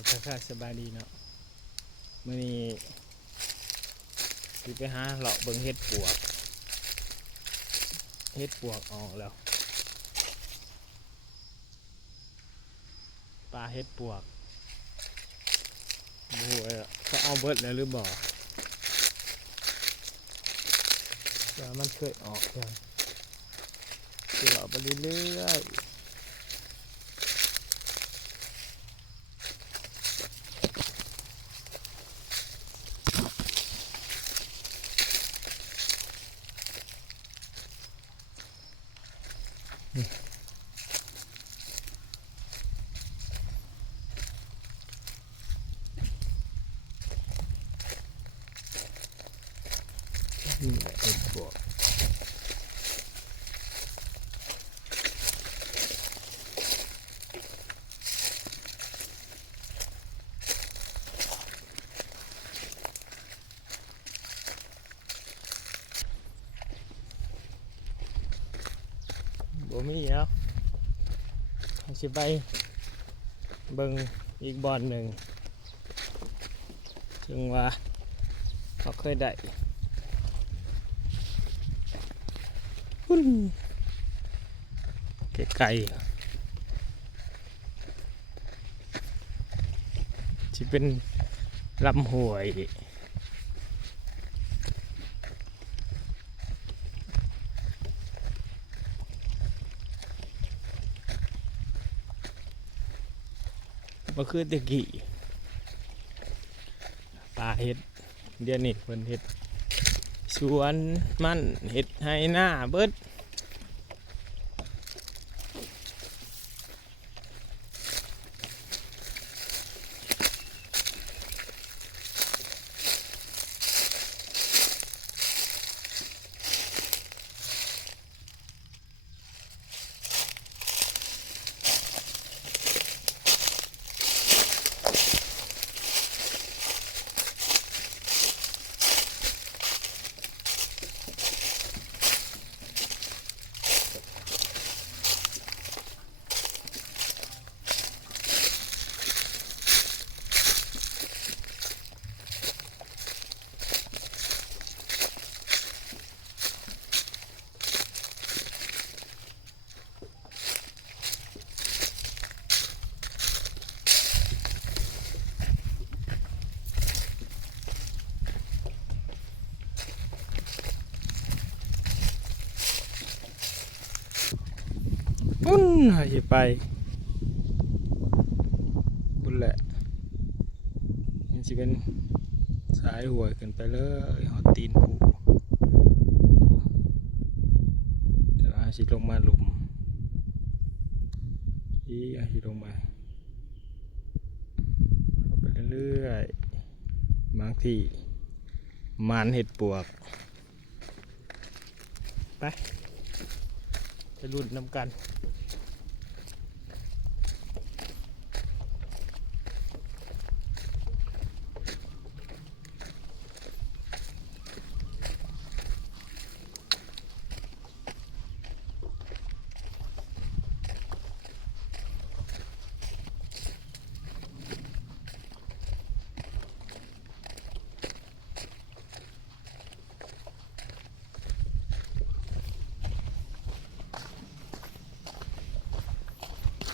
บทักทายสบายดีเนาะมื้อนี้สิไปหาเลาะเบิ่งเห็ดปวกออกแล้วปลาเห็ดปวกบ่ฮู้เขาเอาเบิดแล้วหรือบ่แต่มันเคยออกแล้วสิเลาะไปเรื่อยๆนี่แหละเห็ดปวกบ่มีแล้วสิไปเบิ่งอีกบ่อนหนึ่งซึ่งว่าเขาเคยได้ไกลๆที่เป็นลำห้วยบ่คือตะกี้ป่าเห็ดเดี๋ยวนี้เพิ่นเห็ดสวนมันเห็ดไร่นาเบิดปุ้นหายไปปุ้นแหละมันจะเป็นสายหัวกันไปเลยหอดตีนปูเดี๋ยวอาชิลงมาหลุมอาชิลงมาเข้าไปเรื่อยๆบางที่มานเห็ดปวกไปรุ่นน้ำกัน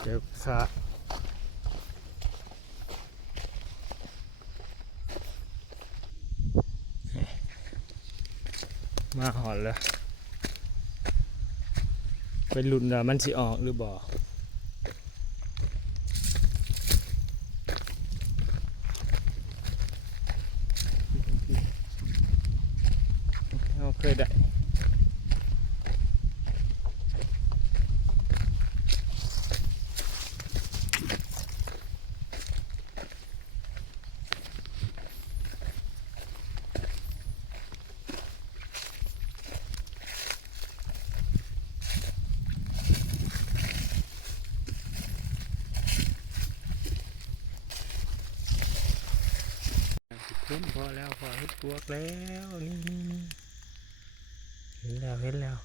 เดี๋ยวขามาหอนแล้วเป็นรุ่นแล้วมันสิออกหรือบ่เราเคยได้พอแล้วพอเห็ดปวกแล้วนี่เห็นแล้ว